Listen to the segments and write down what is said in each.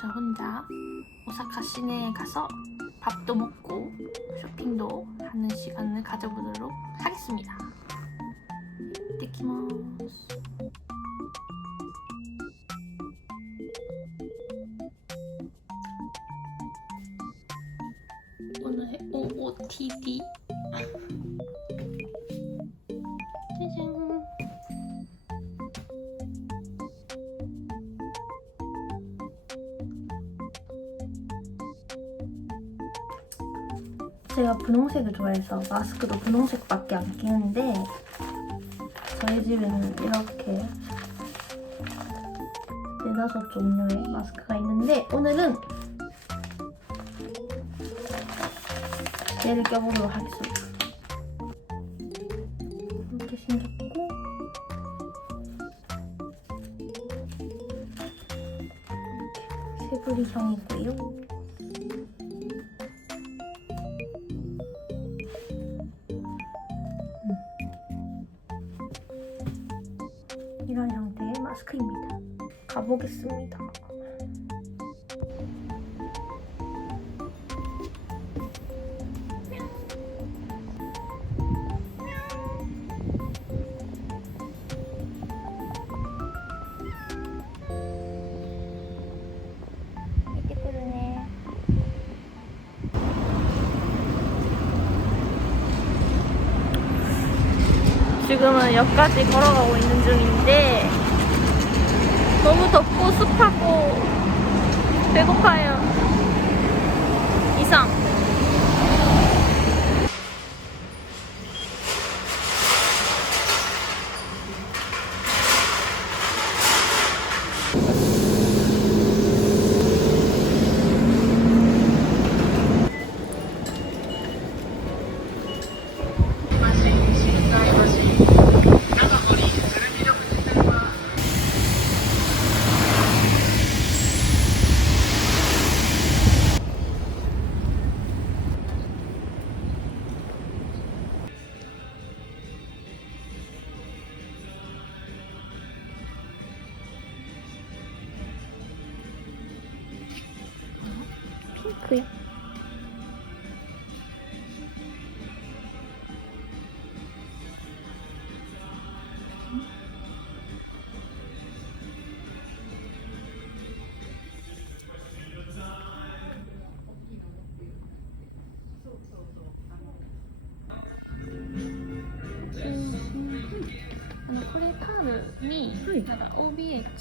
저 혼자 오사카 시내에 가서 밥도 먹고 쇼핑도 하는 시간을 가져보도록 하겠습니다. 이때키마스. 제가 분홍색을 좋아해서 마스크도 분홍색밖에 안 끼는데 저희 집에는 이렇게 네다섯 종류의 마스크가 있는데 오늘은 얘를 껴보도록 하겠습니다. 이렇게 생겼고 이렇게 세부리형이고요. 뜨르네. 지금은 역까지 걸어가고 있는 중인데 너무 덥고 습하고 배고파요.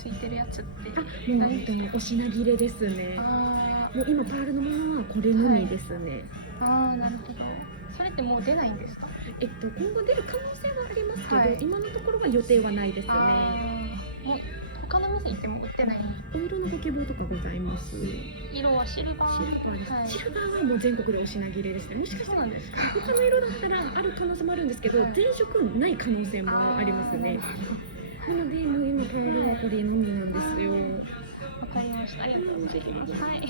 ついてるやつってあ、もう本当にお品切れですね。あもう今パールのままはこれのみですね。ーあーなるほどそれってもう出ないんですか？えっと今後出る可能性はありますけど、はい今のところは予定はないですね。もう他の店行っても売ってないお色のご希望とかございます。シ色はシルバールバーです。はいシルバーはもう全国でお品切れですね。もしかしたら他の色だったらある可能性もあるんですけど、はい全色ない可能性もありますね。なのでもう今パールはこれのみなんですよ。わかりましたありがとうございますはい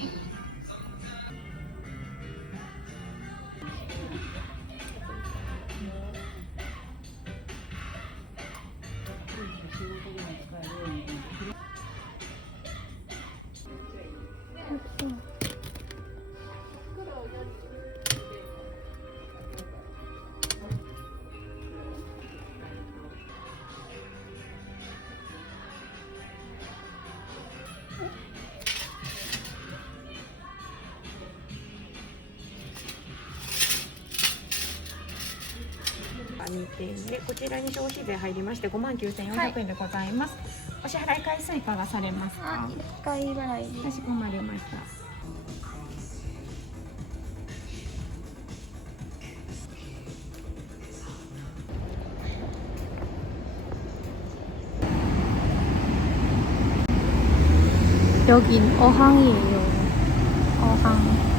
2点でこちらに消費税入りまして5万9400円でございます、お支払い回数いかがされますかあ一回払いでかしこまりました네. 여긴 어항이에요. 어항.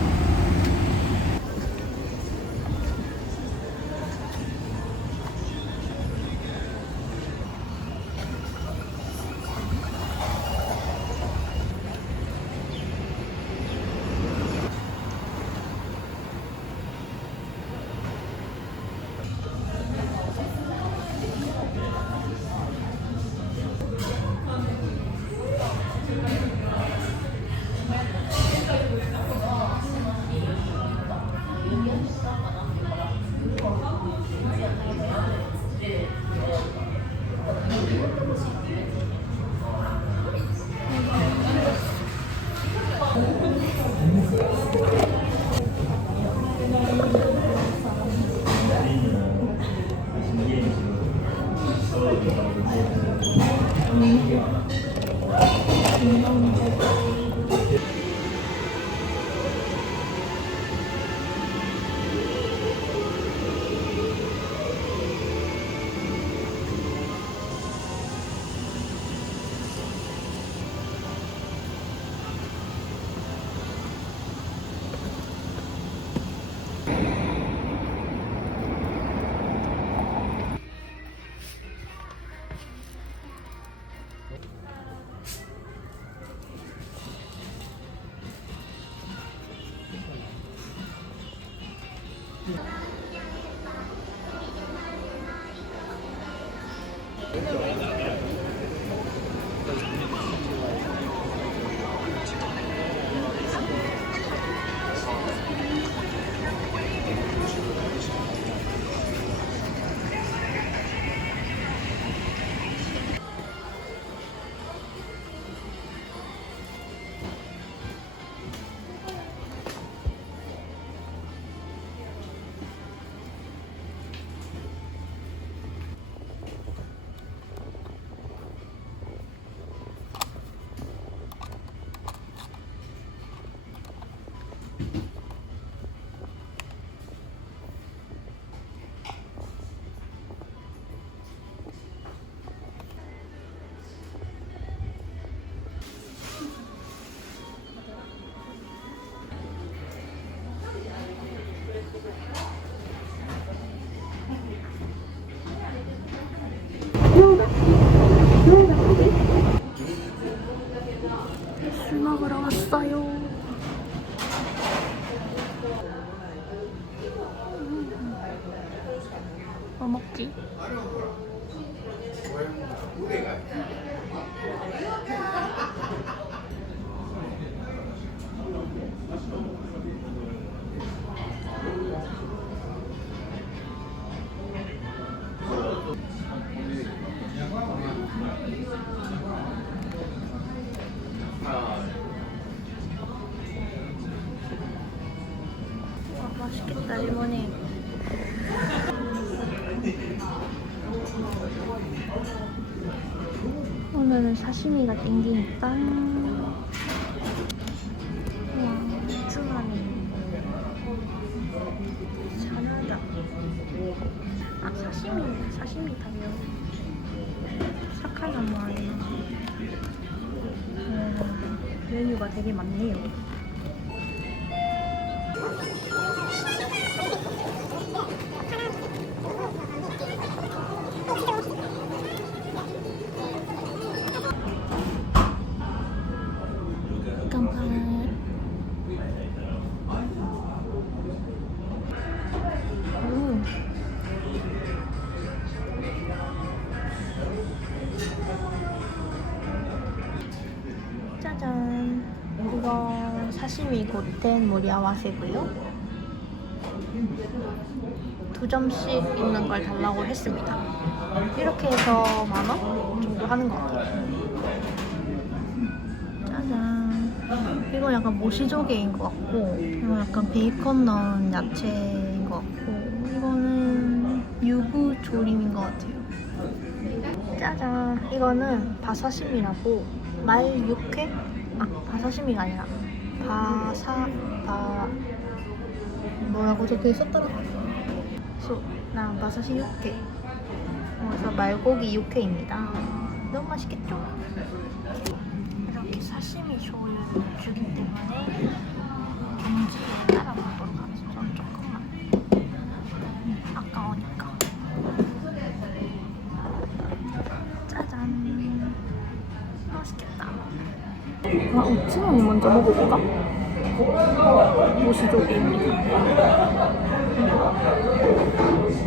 땡기니까. 와, 추가네. 잘하다. 아, 사시미, 사시미 다요. 사카나 마이. 음, 메뉴가 되게 많네요. 사시미 고텐 무리아와세고요 두 점씩 있는 걸 달라고 했습니다 이렇게 해서 만 원 정도 하는 것 같아요 짜잔. 이거 약간 모시조개인 것 같고, 이거 약간 베이컨 넣은 야채인 것 같고, 이거는 유부 조림인 것 같아요. 짜잔. 이거는 바사심이라고 말 육회? 아, 바사심이가 아니라 바사 바 뭐라고 적혀 있었더라. 소, 나 바사시 육회. 그래서 말고기 육회입니다. 너무 맛있겠죠? 이렇게 사시미 쇼를 주기 때문에 경지에 따라 아, 오징어는 먼저 먹어볼까? 모시조개입니다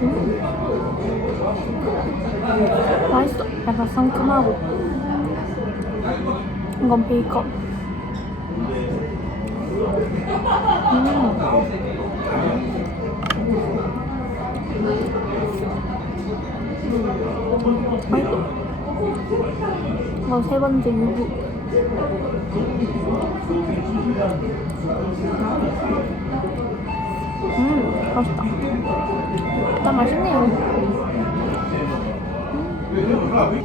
음. 맛있어 약간 상큼하고 이건 베이컨. 음. 맛있어. 이건 세 번째 유부. 음, 맛있다. 일단 맛있네요. 음.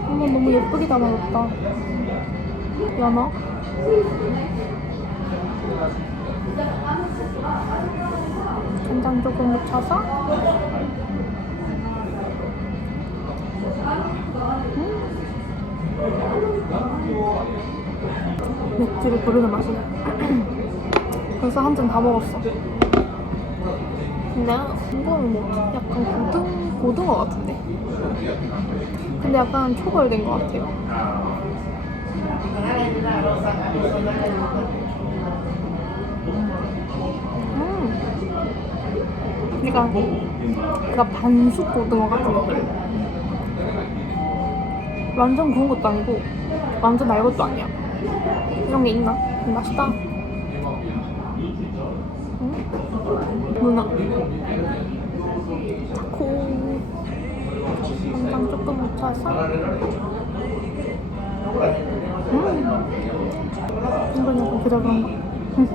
어머 너무 예쁘게 담아줬다. 연어. 간장 조금 묻혀서. 음. 맥주를 부르는 맛이네. 벌써 한 잔 다 먹었어. 근데 이거는 뭐 약간 고등 고등어 같은데. 근데 약간 초벌된 것 같아요. 음. 그러니까 그러니까 반숙 고등어 같은 느낌. 완전 구운 것도 아니고 완전 날 것도 아니야. 이런 게 있나? 음, 맛있다. 음? 누나. 고 간장 조금 묻혀서 음 이건 약간 그저 그런가 음.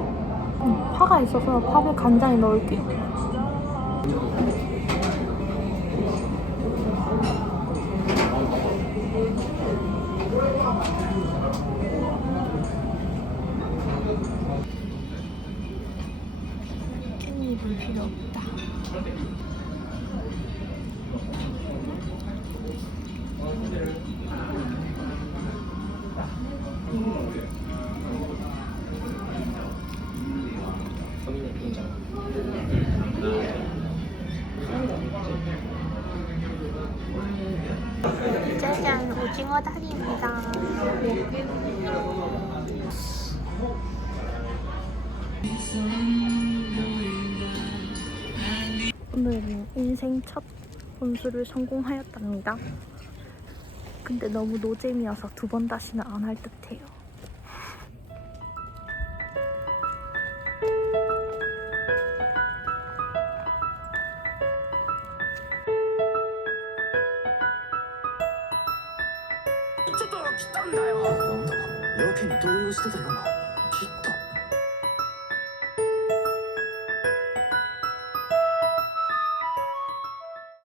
음, 파가 있어서 파를 간장에 넣을게요 다리입니다. 오늘은 인생 첫 혼술을 성공하였답니다. 근데 너무 노잼이어서 두 번 다시는 안 할 듯해요.